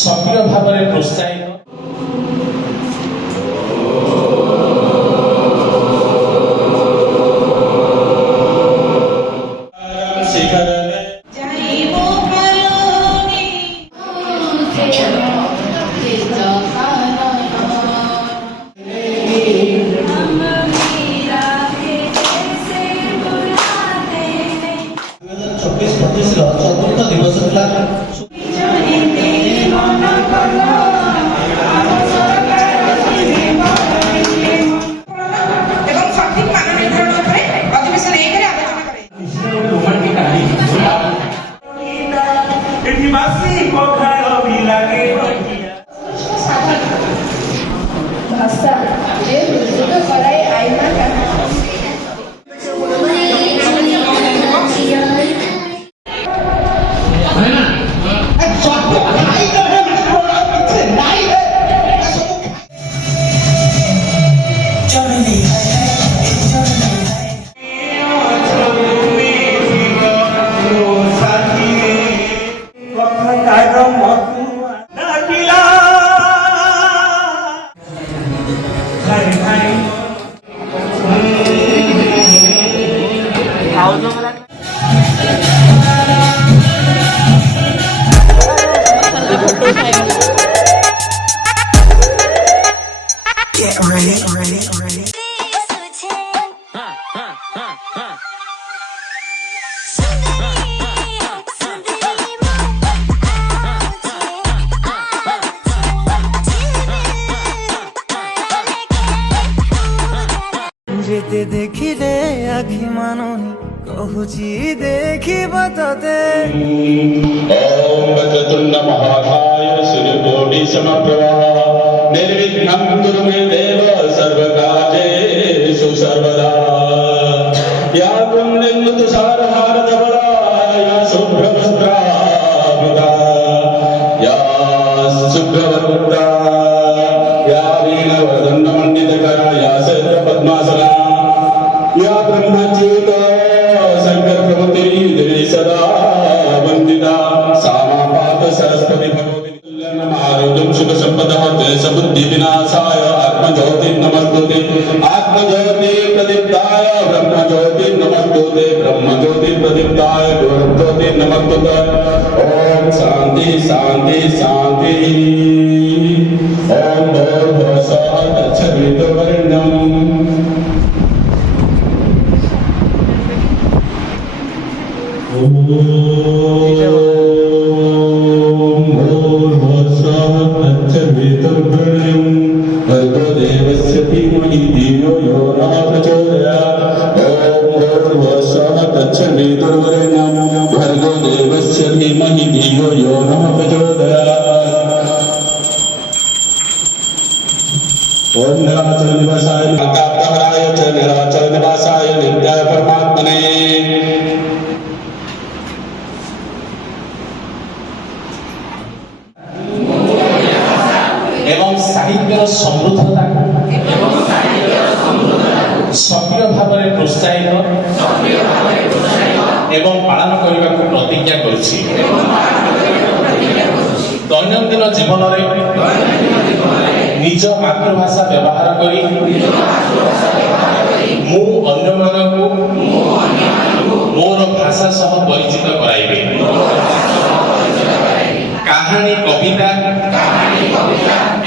ସକ୍ରିୟ ଭାବରେ ପ୍ରୋତ୍ସାହିତ चतुर्थ दिवस भाषा कराए आईना का Get ready. যেতে দেখিলে আখি মাননি কহুচি দেখিব ততে ओम वक्रतुंड महाकाय सूर्यकोटि समप्रभा निर्विघ्नं कुरु मे देव सर्वकार्येषु सर्वदा या कुंडलतुषारहारधवला या शुभ्रवस्त्रावृता या शुभ्रवक्त्रा या वीणवदनमण्डितकरा या सर्वपद्मासना या ब्रह्मच्युत शंकर प्रभुति देवी सदा वंदिता सामापात सरस्वती भगवती आरोग्यं सुख संपदः क्लेश बुद्धि विनाशाय आत्मज्योति नमस्तुते आत्मज्योति प्रदीप्ताय ब्रह्मज्योति नमस्तुते ब्रह्मज्योति प्रदीप्ताय गुरुज्योति नमस्तुते ओम शांति शांति शांति ओम भूर्भुवस्सुः तत्सवितुर्वरेण्यम् ओम भूर्भुवस्सुः तत्सवितुर्वरेण्यम् भर्गो देवस्य धीमहि धियो यो नः प्रचोदयात् ओम भूर्भुवस्सुः तत्सवितुर्वरेण्यम् भर्गो देवस्य धीमहि धियो यो नः प्रचोदयात् ओम निराचल निवासाय नित्यात्मराय च निराचल निवासाय नित्याय परमात्मने एवं साहित्यर समृद्धता सक्रिय भाବରେ ପ୍ରୋତ୍ସାହିତ ଏବଂ ପାଳନ କରିବାକୁ ପ୍ରତିଜ୍ଞା କରୁଛି। ଦୈନନ୍ଦିନ ଜୀବନରେ ନିଜ ମାତୃଭାଷା ବ୍ୟବହାର କରି ମୁଁ ଅନ୍ୟମାନଙ୍କୁ ମୋର ଭାଷା ସହ ପରିଚିତ କରାଇବି। କାହାଣୀ କବିତା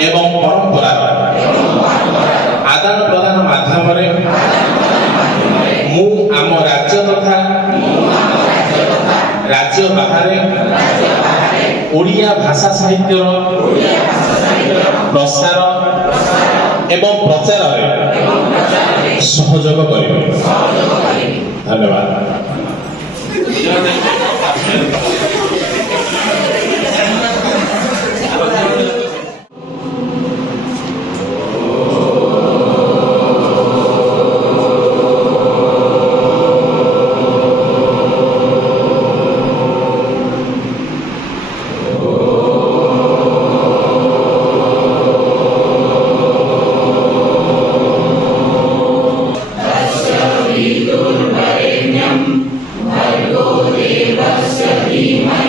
ଏବଂ ପରମ୍ପରାର ଆଦାନ ପ୍ରଦାନ ମାଧ୍ୟମରେ ମୁଁ ଆମ ରାଜ୍ୟ ତଥା ରାଜ୍ୟ ବାହାରେ ଓଡ଼ିଆ ଭାଷା ସାହିତ୍ୟର ପ୍ରସାର ଏବଂ ପ୍ରଚାରରେ ସହଯୋଗ କରିବି। ଧନ୍ୟବାଦ। भर्गो देवस्य धीमहि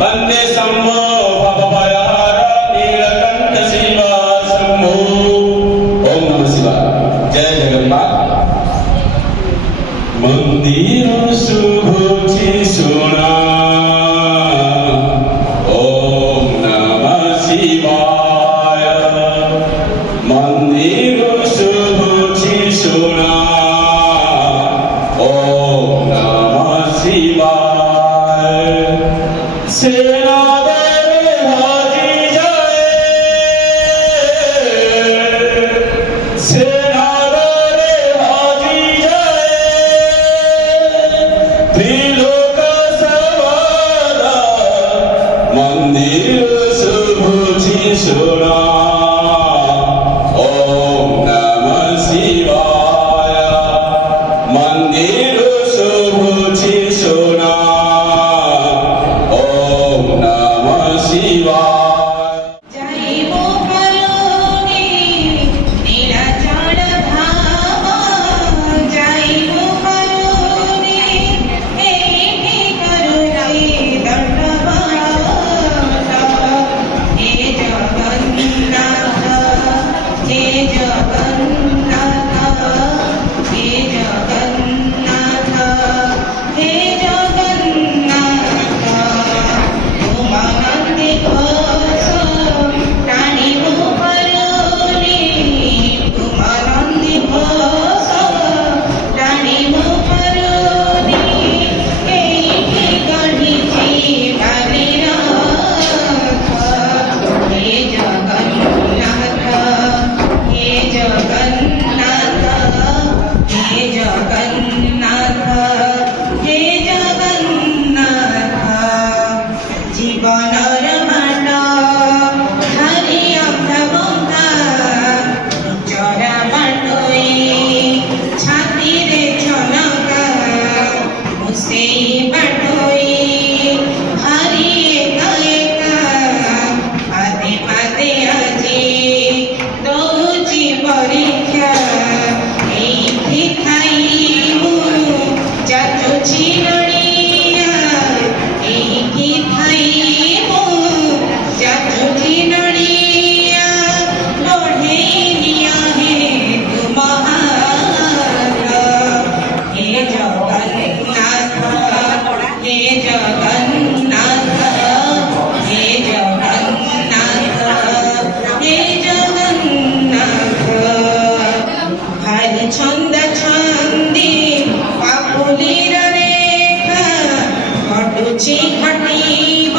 वन्दे शम्भो भवभयहर नीलकण्ठ शिव शम्भो। ओम नमः शिवाय। जय जगन्नाथ। मंदिर शुभुछि सुना ओम नमः शिवाय। मंदिर शुभुछि सुना ओम नमः शिवाय। सेना दरे हाजी जाए सेना दरे हाजी जाए त्रिलोक सवारा मंदिर शुभुछि सुना ओम नमः शिवाय। मंदिर शुभुछि सुना ओम नमः शिवाय। जाइब करुणे नीलाचल धाम जाइब करुणे एहि करुणे दण्डवत हे जगन्नाथ हे जगन्नाथ हे जगन्नाथ हे जगन्नाथ उमानन्दे घोष टाणिब करुणे उमानन्दे घोष टाणिब करुणे एहि गढ़िछि बालिरथ हे जगन्नाथ हे जगन्नाथ हे जगन्नाथ हे जगन्नाथ जीवनर बाट धरि अंधबंधा जरा बाटोई छातीरे छनका मुसेई बाटोई हरि एका एका पादे पादे আজি दौची परीक्षा एइठी खाई मु जाचुछि नडिया एइठी खाई मु जाचुछि नडिया बढ़ेई निया हे तुमहार हे जगन्नाथ हे जगन्नाथ हे जगन्नाथ हे जगन्नाथ भारी छंद छंदी पापुलीर रेखा घटुछि घटिब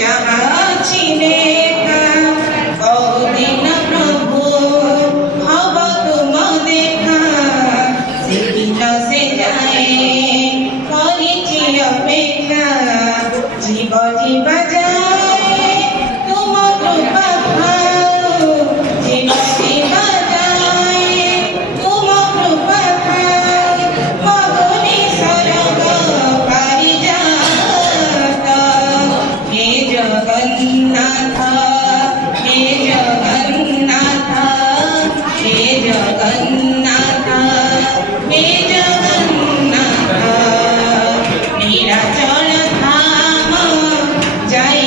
जाहा अछि लेखा कौदिन प्रभु हब तुम देखा सेदिन से जाए करिछि अपेक्षा जीव जीव जाए तुम कृपा पाऊ जीव जीव जाए तुम कृपा पाऊ मगुनी सरग पारिजात हे जगन्नाथ हे जगन्नाथ हे जगन्नाथ हे जगन्नाथ नीलाचल धाम जाई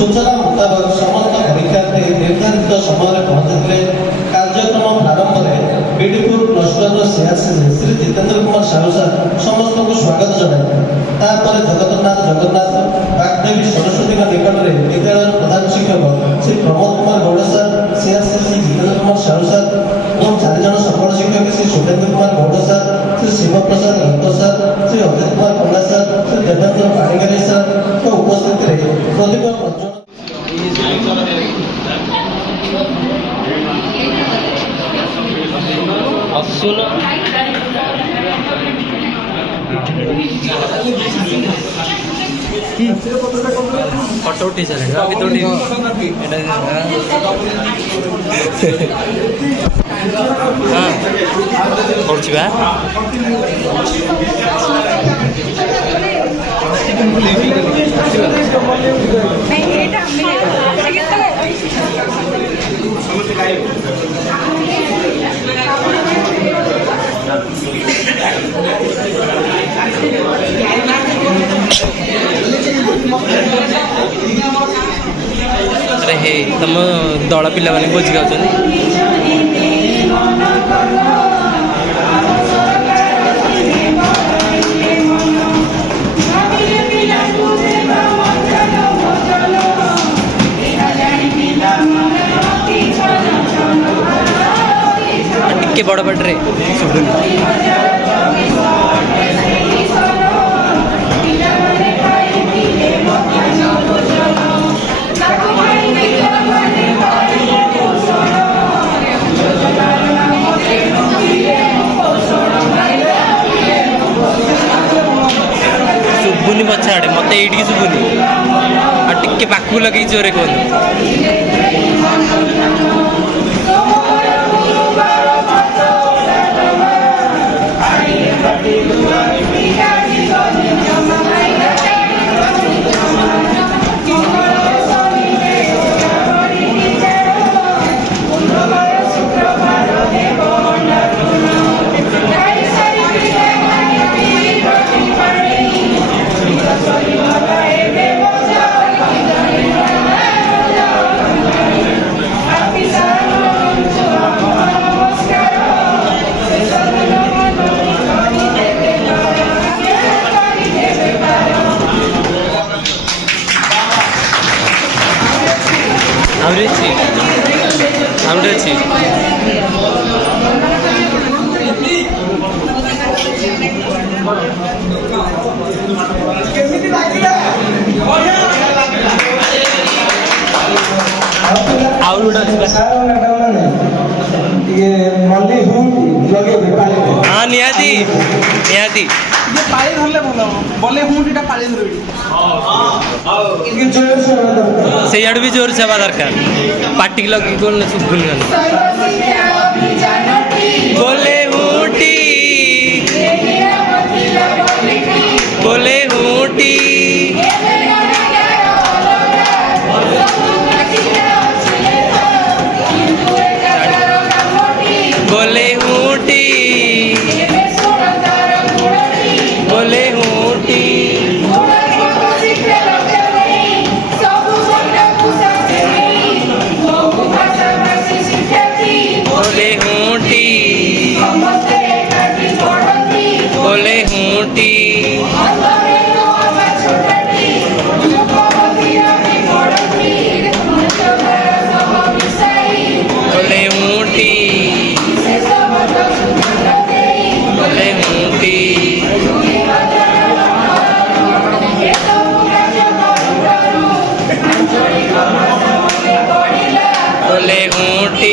सूचना मुताबक समस्त परीक्षार्थी निर्धारित समय पहुंचते कार्यक्रम प्रारंभ में Bidipur cluster CRC Shri Jitendra Kumar Sahu sir समस्त को स्वागत जनाते जगन्नाथ वाग्देवी सरस्वती निकट में विद्यालय प्रधान शिक्षक Shri Pramod Kumar Gaur sir CRC Shri Jitendra Kumar Sahu sir और 4 जन सफल शिक्षक Shri Surendra Kumar Gaur sir Shri Shivprasad Dutt sir Shri Ajit Kumar Panda sir Shri Devendra Panigrahi sir उपस्थित प्रतिभा प्रज्वलन ଫଟୋ ଉଠେଇ ସାରିଲେଣି ଆଉ କେତେ କରୁଛି ବା नहीं ଆରେ ହେ ତମ ଦଳ ପିଲାମାନେ ଭୋଜି ଖାଉଛନ୍ତି। ଟିକେ ବଡ଼ ପାଟିରେ ଶୁଭୁନି ପଛ ଆଡ଼େ ମତେ ଏଇଠିକି ଶୁଭୁନି ଆଉ ଟିକେ ପାଖକୁ ଲଗେଇକି ଜୋରେ କୁହନ୍ତୁ। ଆହୁରି ଅଛି ଆଉ ଗୋଟେ ଅଛି ହଁ ନିହାତି ନିହାତି ପାଳି ଧରଲେ ଭଲ ବଲେ ହୁଁଟିଟା ପାଳି ଧରିବି ସେଇଆଡ଼ୁ ବି ଜୋର ହେବା ଦରକାର ପାଟିକି ଲଗେଇକି କଣ ଶୁଭୁନି ବୋଲେ ହୁଁଟି ବୋଲେ ହୁଁଟି बोले हूटी बोले हूटी बोले हूटी बोले हूटी बोले हूटी बोले हूटी बोले हूटी बोले हूटी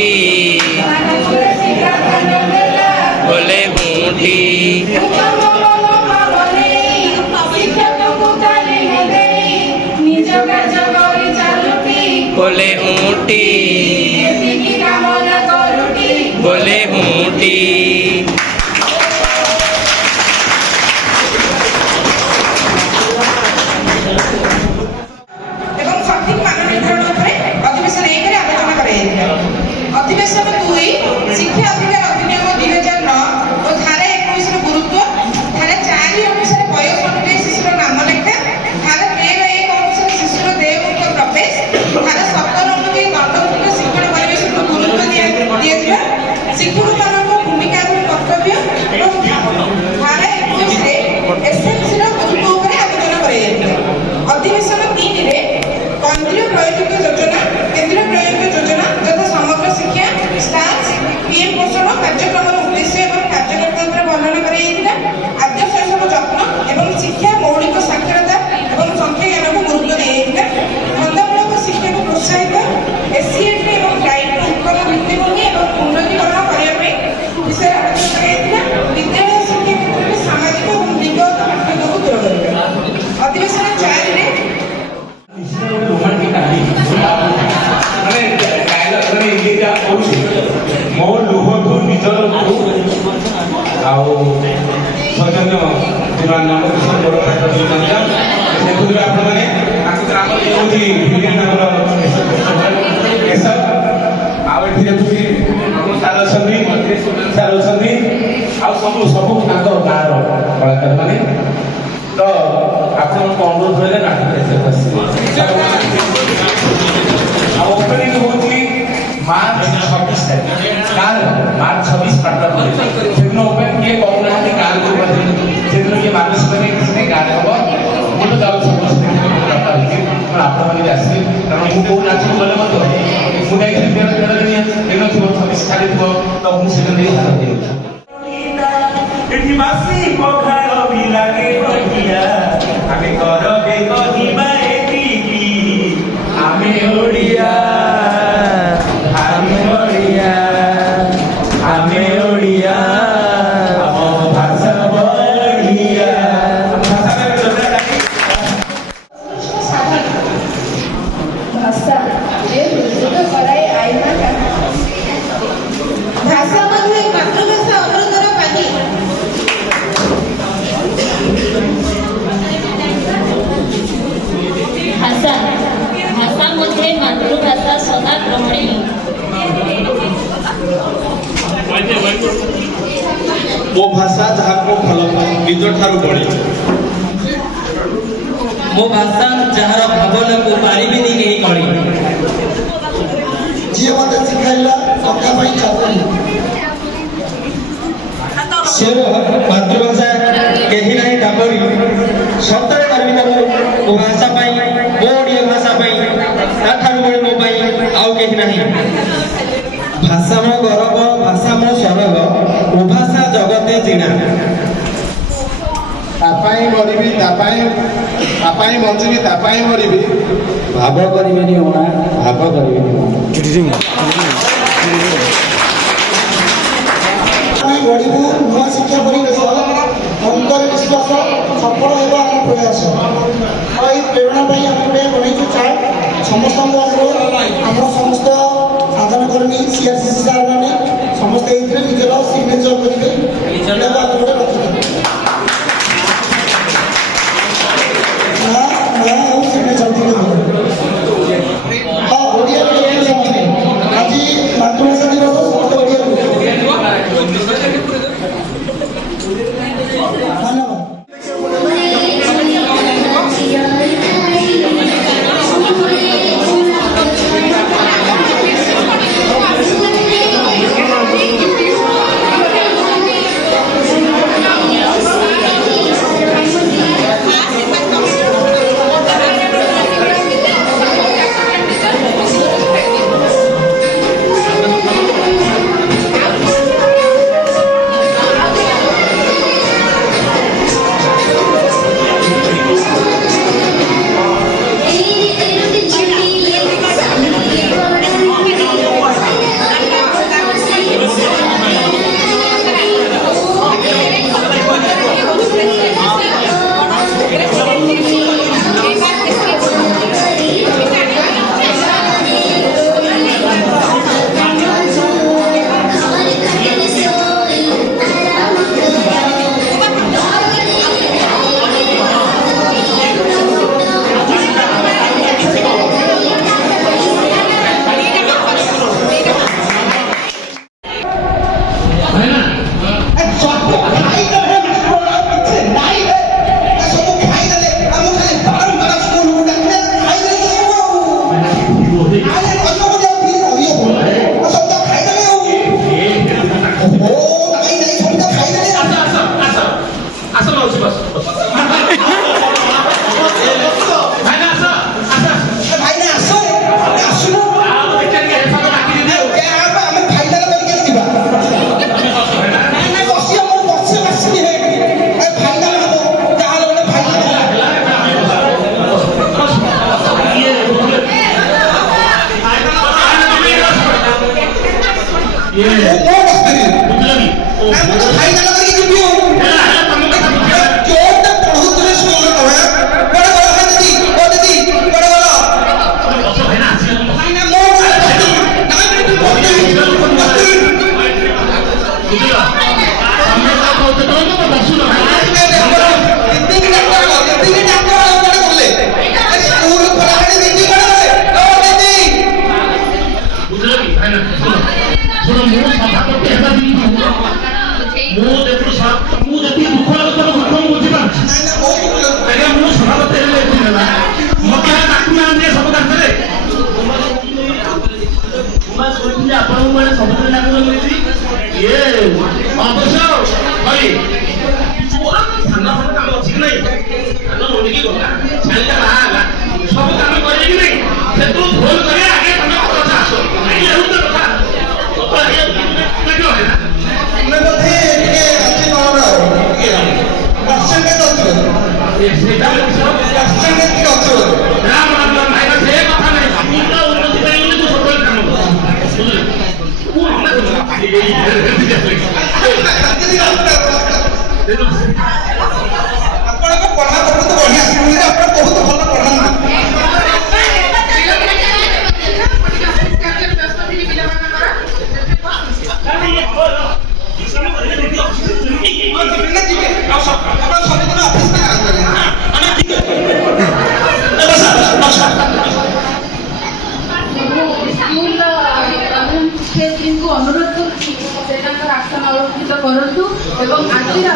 बोले हूटी बोले हूटी ଏବଂ ସଠିକ ମାନ ନିର୍ଦ୍ଧାରଣ ଉପରେ ଅଧିବେଶନ 1 ରେ ଆଲୋଚନା କରାଯାଇଥିଲା। ଅଧିବେଶନ 2 ଶିକ୍ଷା ଅଧିକାର ଅଧିନିୟମ 2009 ଓ ଧାରା 21 ର ଗୁରୁତ୍ୱ, ଧାରା 4 ଅନୁସାରେ ବୟସ ଅନୁଯାୟୀ ଶିଶୁର ନାମ ଲେଖା, ଧାରା 13(1) ଅନୁସାରେ ଶିଶୁର ଦେୟମୁକ୍ତ ପ୍ରବେଶ, ଧାରା 17 ଅନୁଯାୟୀ ଦଣ୍ଡମୁକ୍ତ ଶିକ୍ଷଣ ପରିବେଶକୁ ଗୁରୁତ୍ୱ ଦିଆଯିବା, ଶିକ୍ଷକମାନଙ୍କ ଭୂମିକା ଏବଂ କର୍ତ୍ତବ୍ୟ ଏବଂ ଧାରା 21 ରେ ଏସ୍ଏମ୍ସିର ଗୁରୁତ୍ୱ ଉପରେ ଆଲୋଚନା କରାଯାଇଥିଲା। ଅଧିବେଶନ 3 ରେ କେନ୍ଦ୍ରୀୟ ପ୍ରୟୋଜିତ ଯୋଜନା ଯଥା ସମଗ୍ର ଶିକ୍ଷା, ସ୍ଟାକ୍ସ, ପିଏମ୍ ପୋଷଣ କାର୍ଯ୍ୟକ୍ରମର ଉଦ୍ଦେଶ୍ୟ ଏବଂ କାର୍ଯ୍ୟକାରିତା ଉପରେ ବର୍ଣ୍ଣନା କରାଯାଇଥିଲା। ଆଦ୍ୟ ଶୈଶବ ଯତ୍ନ ଏବଂ ଶିକ୍ଷା, ମୌଳିକ ସାକ୍ଷରତା ଏବଂ ସଂଖ୍ୟା ଜ୍ଞାନକୁ ଗୁରୁତ୍ୱ ଦିଆଯାଇଥିଲା। ଧନ୍ଦାମୂଳକ ଶିକ୍ଷାକୁ ପ୍ରୋତ୍ସାହିତ, ଏସ୍ସିଏଟି ଏବଂ ଡାଇଟ୍ର ଉତ୍ତମ ଭିତ୍ତିଭୂମି ଏବଂ ଉନ୍ନତିକରଣ କରିବା ପାଇଁ ବିଷୟରେ ଆଲୋଚନା କରାଯାଇଥିଲା। ବିଦ୍ୟାଳୟ ଶିକ୍ଷା କ୍ଷେତ୍ରରେ ସାମାଜିକ ଏବଂ ଲିଙ୍ଗଗତ ପାର୍ଥକ୍ୟକୁ ଦୂର କରିବା। ଅଧିବେଶନ 4 ରେ ମୋ ଲୁହକୁ ନିଜର ଆଉ ସୌଜନ୍ୟ ଦେଖୁଥିବେ ଆପଣମାନେ ତାଙ୍କୁ ଆମର ହେଉଛି ଆଉ ଏଥିରେ ବି ସାର୍ ଅଛନ୍ତି, ସାର୍ ଅଛନ୍ତି, ଆଉ ସବୁ ତାଙ୍କ ଗାଁର କଳାକାର ମାନେ। ତ ଆପଣଙ୍କ ଅନୁରୋଧ ହେଲେ ଆଉ ଓପନିଂ ହଉଛି ମାର୍ଚ୍ଚ 26 ତାରିଖ ମାର୍ଚ୍ଚ 26 ପାଟନା ସେଦିନ ଓପେନ୍ କିଏ କହୁନାହାନ୍ତି ଗାଁକୁ ସେଦିନ କିଏ ମାନସିକ ଗାଁରେ ହବ। ମୁଁ ତ ଯାଉଛି ସମସ୍ତେ ଆପଣମାନେ ବି ଆସିବେ, କାରଣ ମୁଁ କୋଉ ନାଚକୁ ଗଲେ ମଧ୍ୟ ମୁଁ ଯାଇଥିଲି 13 ଦିନିଆ ହେଇନଥିବ 26 ଖାଲିଥିବ, ତ ମୁଁ ସେଦିନ ନେଇ ହାତ ଦେଇଛି। ଏଠି ବାସି ପଖାଳ ବି ଲାଗେ ବଢିଆ, ଆମେ କରବେ କହିବା ଏତିକି, ଆମେ ଓଡ଼ିଆ, ଆମେ ଓଡ଼ିଆ, ଆମେ ଓଡ଼ିଆ, ଆମ ଭାଷା ବଢିଆ। भाषा जे प्रस्तुत कराए आईना का भाषा मध्ये मातृभाषा अनुरोधर पाही भाषा भाषा मध्ये मातृभाषा सदा ग्रहणीय। ମୋ ଭାଷା ଯାହାକୁ ଭଲ ପାଏ ନିଜ ଠାରୁ ବଳି। ମୋ ଭାଷା ଯାହାର ଭାବନାକୁ ପାରିବିନି କେହି କଳି। ଯିଏ ମୋତେ ଶିଖାଇଲା ଟଙ୍କା ପାଇଁ ଚାକରି। ସେ ମାତୃଭାଷା କେହି ନାହିଁ ତାପରି, ସତରେ ଗର୍ବିତ ମୋ ଭାଷା ପାଇଁ, ମୋ ଓଡ଼ିଆ ଭାଷା ପାଇଁ, ତାଠାରୁ ବଳି ମୋ ପାଇଁ ଆଉ କେହି ନାହିଁ। ଭାଷା ମୋ ଗୌରବ, ଭାଷା ମୋ ସରଗ, ମୋ ଭାଷା ଜଗତେ ଜିଣା। ତା ପାଇଁ ମରିବି, ତା ପାଇଁ ବଞ୍ଚିବି, ତା ପାଇଁ ମରିବି, ଭାବ କରିବେନି ଅଣା, ଭାବ କରିବେନି ଅଣା। ଆମେ ଗଢ଼ିବୁ ନୂଆ ଶିକ୍ଷା ପରିବେଶ, ଅନ୍ତର ବିଶ୍ୱାସ, ସଫଳ ହେବ ଆମ ପ୍ରୟାସ। ଆଉ ଏହି ପ୍ରେରଣା ପାଇଁ ଆମେ ଗୋଟେ ବନେଇଛୁ ଚାର୍ଟ। ସମସ୍ତଙ୍କୁ ଅନୁରୋଧ, ଆମର ସମସ୍ତ ସାଧନ କର୍ମୀ CRCC ସାର୍ ମାନେ ସମସ୍ତେ ଏଇଥିରେ ନିଜର ସିଗ୍ନେଚର କରିବେ, ଏଟାକୁ ଆମେ ଗୋଟେ ରଖିଦେବୁ। ଆଉ ସିଗ୍ନେଚର ଟିକେ ହଁ ଓଡ଼ିଆ ସମସ୍ତେ ଆଜି ମାତୃଭାଷା ଦିବସ, ସମସ୍ତେ ଓଡ଼ିଆ ଧନ୍ୟବାଦ। ବୁଝିଲ କି? ମୁଁ ଯେତିକି ଦୁଃଖ ଲାଗୁଛି ଦୁଃଖ ମୁଁ ବୁଝିପାରୁଛି ଆଜ୍ଞା। ମୁଁ ସଭାପତି ହେଲେ ଏଠି ହେଲା ମତେ ଡାକୁନାହାନ୍ତି ସବୁ କାର୍ଯ୍ୟରେ ଆପଣଙ୍କୁ ମାନେ ସବୁଦିନ ଡାକୁଛନ୍ତି ଇଏ ଅବଶ୍ୟ ଭାଇ ଧାନ କାମ ଅଛି କି ନାହିଁ ଧାନ ମଣ୍ଡିକି ଗଲା ଛାଣିଟା ବାହା ହେଲା ସବୁ କାମ କରିବେ କି ନାହିଁ ସେଠୁ ଭୁଲ କରି ଆଗେ ତମେ କଥା ଆସ ଆଜ୍ଞା ହେଉଛି କଥା ଆପଣଙ୍କ ପଢା ବହୁତ ବଢିଆ ଶୁଣିଲେ ଆପଣ ବହୁତ ଭଲ ପଢାନ୍ତି। ଶିକ୍ଷୟିତ୍ରୀଙ୍କୁ ଅନୁରୋଧ କରୁଛି ସେ ତାଙ୍କର ଆସନ ଅଳଙ୍କୃତ କରନ୍ତୁ ଏବଂ ଆଜିର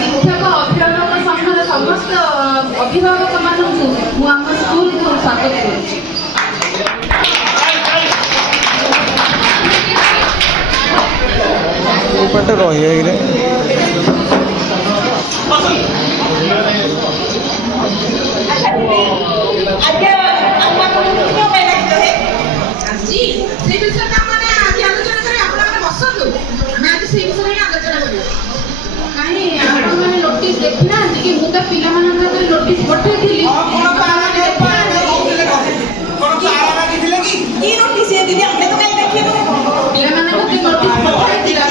ଶିକ୍ଷକ ଅଭିଭାବକ ସଂଘର ସମସ୍ତ ଅଭିଭାବକମାନଙ୍କୁ ମୁଁ ଆମ ସ୍କୁଲକୁ ସ୍ୱାଗତ କରୁଛି। ରହିବେ ସେ ବିଷୟରେ ଆମେ ଆଜି ଆଲୋଚନା କରି ଆପଣମାନେ ବସନ୍ତୁ ଆମେ ଆଜି ସେଇ ବିଷୟରେ ହିଁ ଆଲୋଚନା କରିବା। କାହିଁ ଆପଣମାନେ ନୋଟିସ୍ ଦେଖିନାହାନ୍ତି କି ମୁଁ ତ ପିଲାମାନଙ୍କ ହାତରେ ନୋଟିସ୍ ପଠେଇଥିଲି। କି ନୋଟିସ୍ ଦିଦି ଆମେ ତ କାହିଁ ଦେଖିନୁ ପିଲାମାନଙ୍କ ହାତରେ ନୋଟିସ୍ ପଠେଇଥିଲା।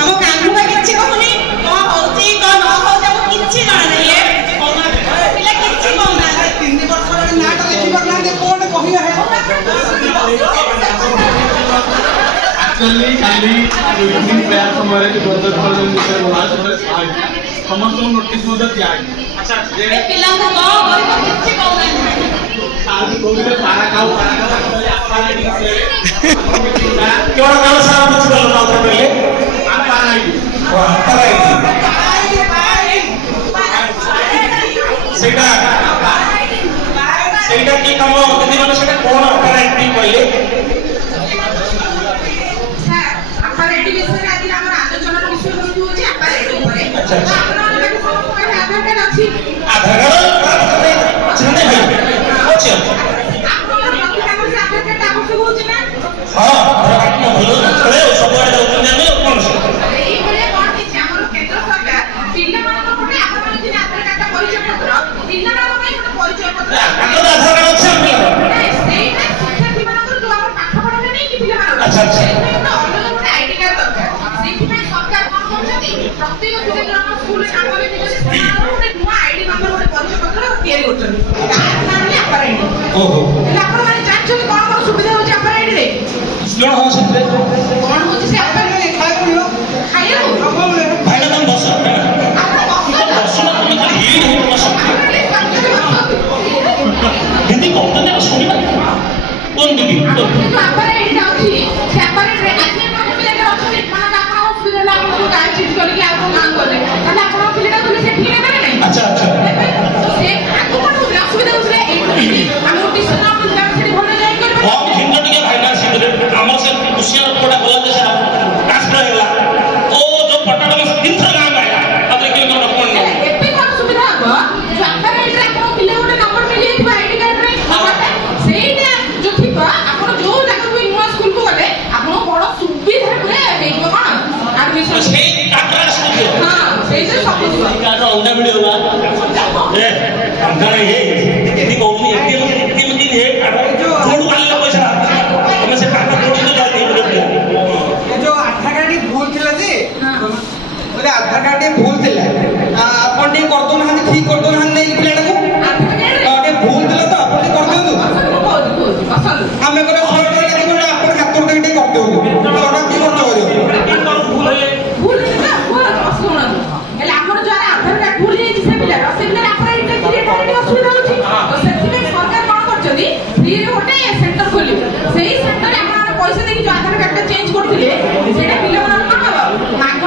ଆମ କାନ୍ଧୁବା କିଛି କହୁନି କଣ ହଉଛି କଣ ନ ହଉଛି ଆମକୁ କିଛି ଜଣା ନାହିଁ ପିଲା କିଛି କହୁନାହାନ୍ତି 3 ବର୍ଷର ନାଟା ଲେଖି ପାରୁନାହାନ୍ତି କଣ କହିବା ଆକ୍ଚୁଆଲି କାଲି ଇଭିନିଂ ପ୍ରେୟାର ସମୟରେ ସମସ୍ତଙ୍କୁ ନୋଟିସ୍ ମଧ୍ୟ ଦିଆହେଇଛି। ଆଚ୍ଛା ପିଲାଙ୍କୁ କଣ କରିବ କିଛି କହୁନାହାନ୍ତି। କହୁଥିଲେ ପାରା ଖାଉ ସେଇଟା କି କାମ ଦିଦି ମାନେ ସେଇଟା କଣ ଅପରାଇଟି କହିଲେ ଆପାରେଟି ବିଷୟରେ ଆଜି ଆମର ଆଲୋଚନାର ବିଷୟ ହେଉଛି ଆପାରେଟି ଉପରେ ଆପଣମାନେ ସମସ୍ତ ପାଖରେ ଆଧାର କାର୍ଡ ଅଛି ଆଧାର କାର୍ଡ ଅଛି ନା ଭାଇ ଅଛି ଆପଣଙ୍କର ପ୍ରତି କାମରେ ଆଧାର କାର୍ଡ ଆବଶ୍ୟକ ହେଉଛି ନା ହଁ ଭଲ ଥରେ ସବୁଆଡେ ଯାଉଛନ୍ତି ଆମେ କଣ ଏଇଭଳିଆ କଣ କିଛି ଆମର କେନ୍ଦ୍ର ସରକାର ପିଲାମାନଙ୍କ ପାଇଁ ଆପଣମାନେ ଯଦି ଆଧାର କାର୍ଡ ପରିଚୟ ପତ୍ର ପିଲାମାନଙ୍କ ପାଇଁ ଗୋଟେ ପରିଚୟ ପତ୍ର ଆଧାର କାର୍ଡ ଅଛି ସେଇଟା ଶିକ୍ଷାର୍ଥୀମାନଙ୍କର ଯୋଉ ଆମର ପାଠ ପଢାରେ ନେଇ କି ପିଲାମାନଙ୍କର ଆଚ୍ଛା ଆଚ୍ଛା ଅଲଗା ଗୋଟେ ଆଇଡି କାର୍ଡ ଦରକାର ସେଇଥିପାଇଁ ସରକାର କଣ କରୁଛନ୍ତି ପ୍ରତ୍ୟେକ ପିଲା ଯୋଉ ଆମ ସ୍କୁଲରେ କାମ କରୁଛନ୍ତି ସେମାନଙ୍କର ଗୋଟେ ନୂଆ ଆଇଡି ନମ୍ବର ଗୋଟେ ପରିଚୟ ପତ୍ର ତିଆରି କରୁଛନ୍ତି ତାର ନାଁ ହେଲା ଆପାର ଆଇଡି ହେଲେ ଆପଣମାନେ ଜାଣିଛନ୍ତି କଣ କଣ ସୁବିଧା ହେଉଛି ଆପାର ଆଇଡିରେ କଣ ହଁ ସେଥିରେ କଣ ହେଉଛି ସେ ଆପାର ଆଇଡି ଖାଇବାକୁ ଭାଇନା ତମ ବସ ବସ ନା তুমি ଖାଲି ହିଲ ହେଇକି ବସ ହିନ୍ଦୀ କହୁଛନ୍ତି ଆମେ ଶୁଣିବା কোন দিদি আপার আইডিটা আছে সে আপার আইডি আজকে কোন পিলাটা আছে মানে আপনার হসপিটালে আপনি কাজ চিট করি আর কোন কাম করে তাহলে আপনার পিলাটা বলে সে ঠিক আছে না আচ্ছা আচ্ছা সে আগে কোন অসুবিধা হচ্ছে আমি টিউশন না বুঝলে আমি সেটা ভালো যাই করব কম হিন্দু টিকে ভাইনা সিধরে আমার সে কুশিয়ার কোটা গলা যে ট্রান্সফার ହେଲା ও जो पटाटा में तीन थर नाम आया अब देखिए कोन कोन এতে কোন সুবিধা হবো যে আপার আইডি আপনার পিলা ଗୋଟେ নম্বর মিলি যাইবা আইডি কার্ড রে সেইটা जो থিব আপন जो জায়গা কো নূয়া স্কুল কো গলে আপন বড় সুবিধা রে হেইব কোন আডমিশন সেই কাটরা শুনে हां সেইটা সব কিছু কাটরা অন্ডা ভিডিও বা এ আমদারে এ এটি কোনি এটি দিন এ কোন वाले पैसा তুমি সে কাটরা কোনি তো যাই দেই বলে ଏ ଯୋଉ ଆଧାର କାର୍ଡ ଭୁଲ ଥିଲା ଯେ ବୋଲେ ଆଧାର କାର୍ଡ ଭୁଲ ଥିଲା ଆପଣ ଟିକେ କରିଦଉନାହାନ୍ତି ଠିକ କରିଦଉନାହାନ୍ତି ନେଇକି ପିଲାଟାକୁ ଟିକେ ଭୁଲ ଥିଲା ତ ଆପଣ ଟିକେ କରିଦିଅନ୍ତୁ ଆମେ ଗୋଟେ ଆପଣ ହାତ ଟିକେ କରିଦିଅନ୍ତୁ ସେଟା କି ଖର୍ଚ୍ଚ କରିବ ଭୁଲ ହେଲା ଶୁଣ ହେଲେ ଆମର ଯାরা ଆଧାର କାର୍ଡ ଭୁଲ ହେଇଛି ସେ ପିଲା ଆପଣ ଏଇଟା କ୍ରିଏଟ କରିବା ଅସୁବିଧା ହେଉଛି ତ ସେଥିପାଇଁ ସରକାର କଣ କରୁଛନ୍ତି ଫ୍ରିରେ ଗୋଟେ ସେଣ୍ଟର ଖୋଲିବେ ସେଇ ସେଣ୍ଟରରେ ଆପଣ ପଇସା ଦେଇକି ଯୋଉ ଆଧାର କାର୍ଡଟା ଚେଞ୍ଜ କରୁଥିଲେ ସେଇଟା ପିଲାମାନଙ୍କୁ କଣ ହବ ମାଗଣା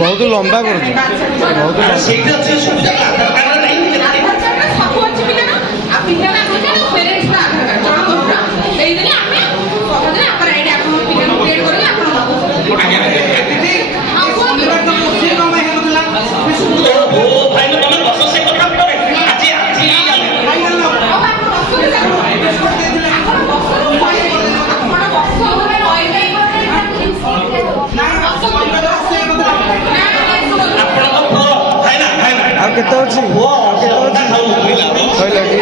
ବହୁତ ଲମ୍ବା କରୁଛି ବହୁତ ଲମ୍ବା। ସେଇଠି ଅଛି ସୁବିଧା ଆଧାର କାର୍ଡ ନାହିଁ ଆଧାର କାର୍ଡ ସବୁ ଅଛି ପିଲାର ଆଉ ପିଲାର ପେରେଣ୍ଟସ୍ ଆଧାର କାର୍ଡ ଜଣଙ୍କର ସେଇଦିନ ଆମେ ସହଜରେ ଆମର ଏଇଠି ଆପଣ ପିଲାଙ୍କୁ କ୍ରିଏଟ୍ କରିକି ଆପଣ ଦେବୁ ଓହୋ ଭାଇ ତମେ ବସ ସେ କଥା ପରେ ଆଜି ଆଜି ଆପଣଙ୍କ ପୁଅ ଭାଇନା ଭାଇନା ଆଉ କେତେ ଅଛି ପୁଅ ଅଣ୍ଡା ଖାଉ କହିଲା କି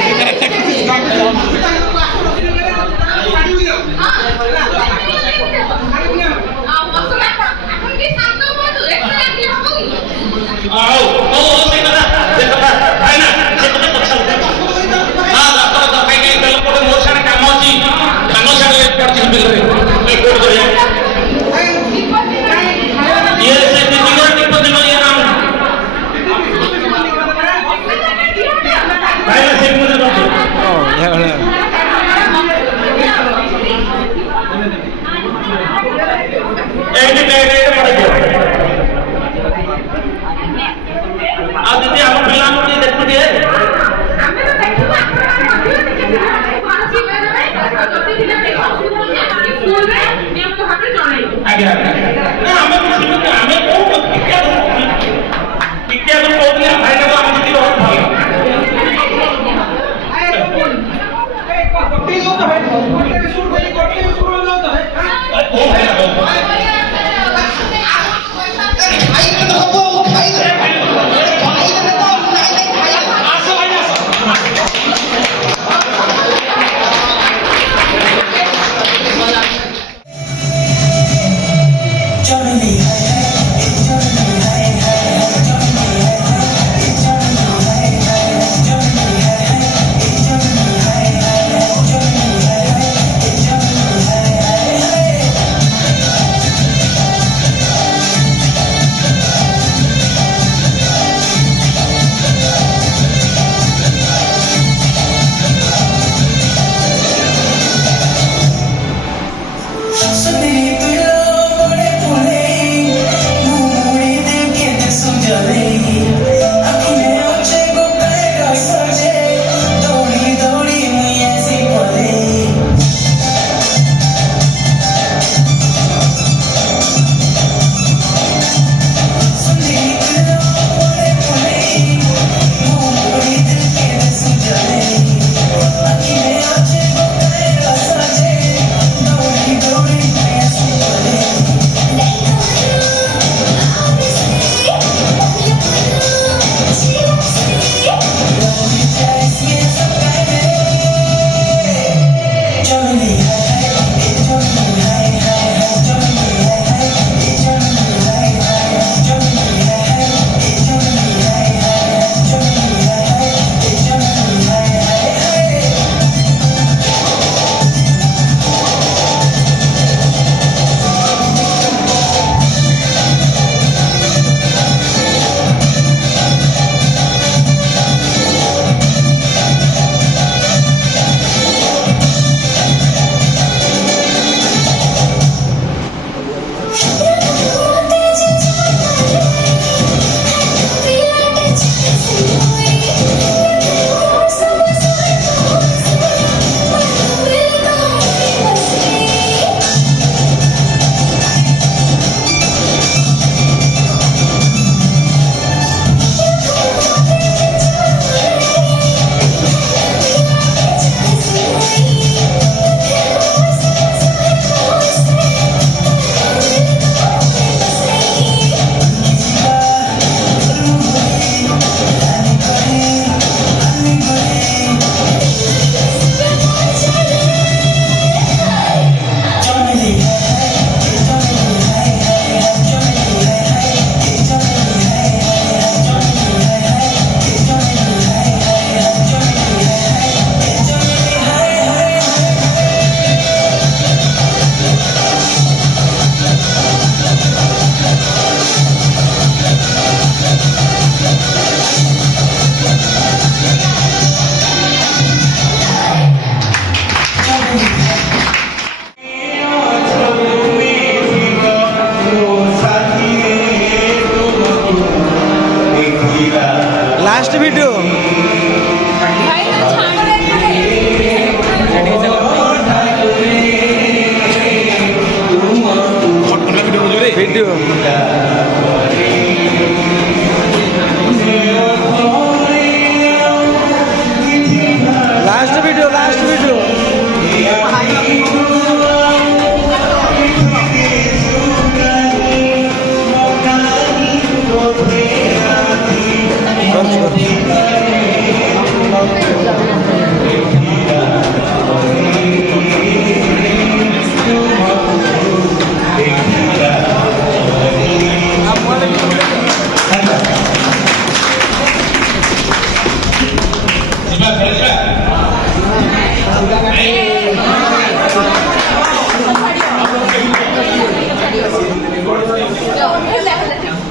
ଆଉ ଓ ସେ କଥା ଭାଇନା ସେ କଥା ପଛାଉ ହଁ ଡକ୍ଟର ଦରକାର କାଇଁ ଦେଲ ପଟେ ମୋର ସାରା କାମ ଅଛି ଧାନ ସାରା ପଡିଛି ବିଲରେ କୋଉଠି କରିବା ଇଏ ସେ ଦିନ ଟିପ ଦିନ ଇଏ ନାମ ଭାଇନା ସେ ମତେ ରଖ ହଁ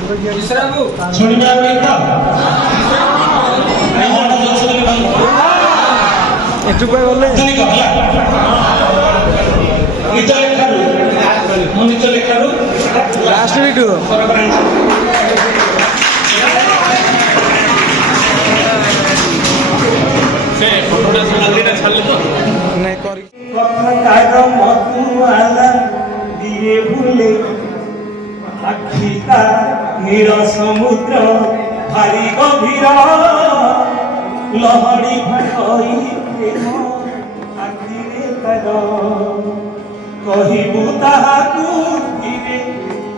ଶୁଣିବା ଆଉ ଏକ ଏଠୁ ଗଲେ ନିଜ ଲେଖାରୁ ମୁଁ ନିଜ ଲେଖାରୁ ଲାଷ୍ଟ ଭିଡ଼ିଓ ସେ ଫଟୋଟା ଛାଡ଼ିଲେ ତ ନାଇଁ କରି কথার মতুয়ালা দিয়ে ভুলে আখিতা নীল সমুদ্র ভারি গভীর লহড়ি ভাই প্রেম আখিরে তার কহিবু তাহাকু ধীরে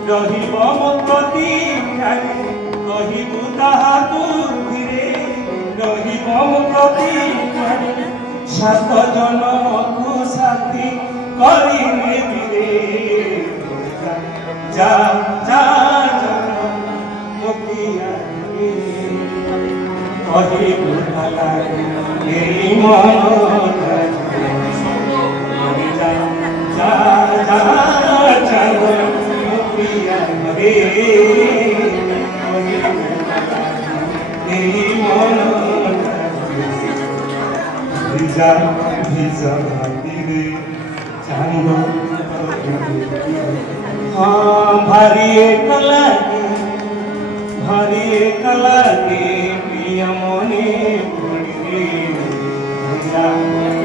রহিব মতি কহিবু তাহাকু ধীরে রহিব মতি সাত জনমকু সাথী করিবে ধীরে যা যা মকিয়া কহি বুঝালা এই মন যা যা যা চল মকিয়া রে এই মন ভিজা ভিজা ভাতিরে চান্দ ভারি কলাকে প্রিয় মনে পড়িরে যা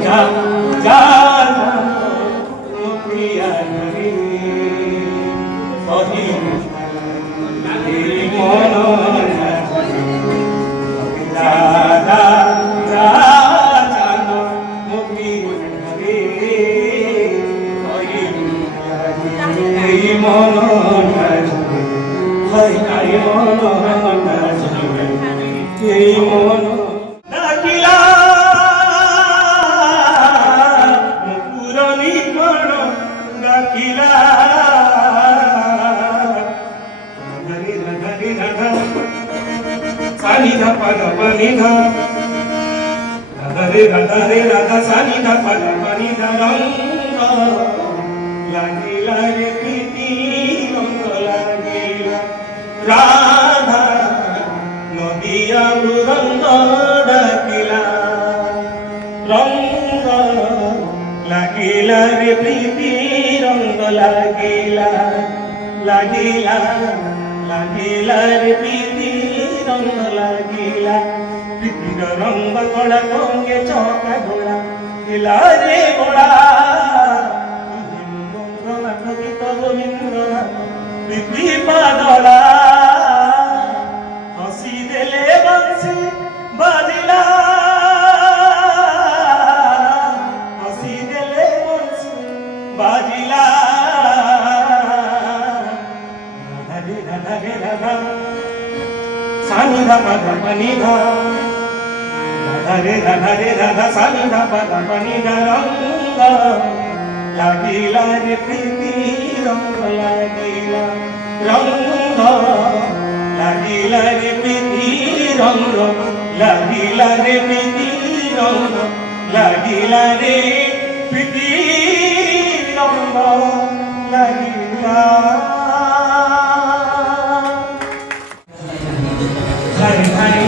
যা যা প্রিয়া রে কহি এই মন যা যা যা মন এই মন ডাকিলা পুরনি কোন ডাকিলা সানি ধা পদ পানি ধা রাধা রে রাধা সানি ধা পদ পানি ধা রঙ্গ লাগিলা রে প্রীতি রঙ্গ লাগিলা রাধা নদিয়া মৃদঙ্গ ডাকিলা রঙ্গ লাগিলা রে প্রীতি রঙ্গ লাগিলা লাগিলা লাগিলা রে প্রীতি রঙ্গ লাগিলা প্রীতির রঙ্গ কড়া কঙ্গে চকা গোড়া দিলা রে গোড়া গীত গোবিন্দ্রনাথ প্রীতি পাদলা হসি দেলে বংশী বাজিলা হসি দেলে বংশী বাজিলা রাধা রে রাধা সানি ধা পদ পানি ধা রাধা রে রাধা সানি ধা পদ পানি ধা রঙ্গ লাগিলা রে প্রীতি রঙ্গ লাগিলা রঙ্গ লাগিলা রে প্রীতি রঙ্গ লাগিলা রে প্রীতি রঙ্গ লাগিলা রে প্রীতি রঙ্গ লাগিলা হরি হরি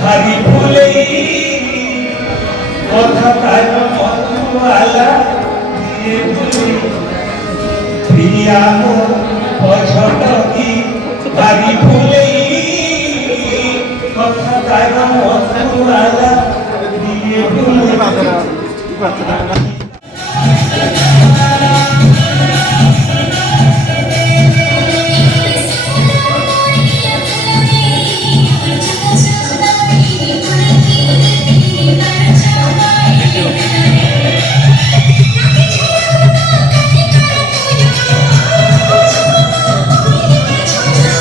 ভারি ভুলে কথা তার মতুয়ালা দিয়ে ভুলে প্রিয়া পছটি ভারি ভুলে কথা তার মতুয়ালা দিয়ে ভুলে Thank you.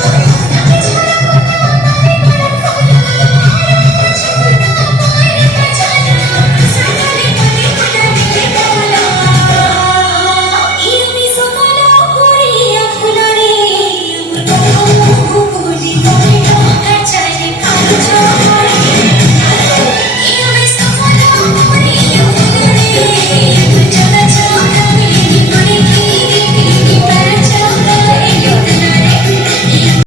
Thank you.